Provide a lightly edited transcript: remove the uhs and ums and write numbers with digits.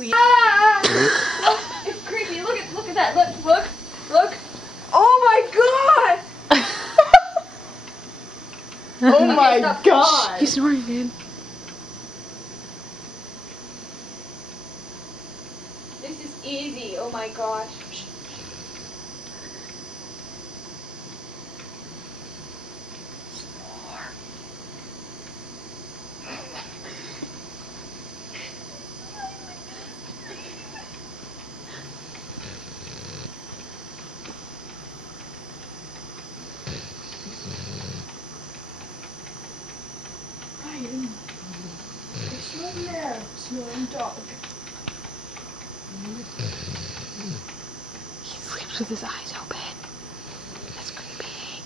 Ah! Look, it's creepy. Look at that. Look. Oh my god! Oh my god! He's snoring, dude. This is easy. Oh my gosh. Ryan, it's your there, snoring dog. He sleeps with his eyes open. That's creepy.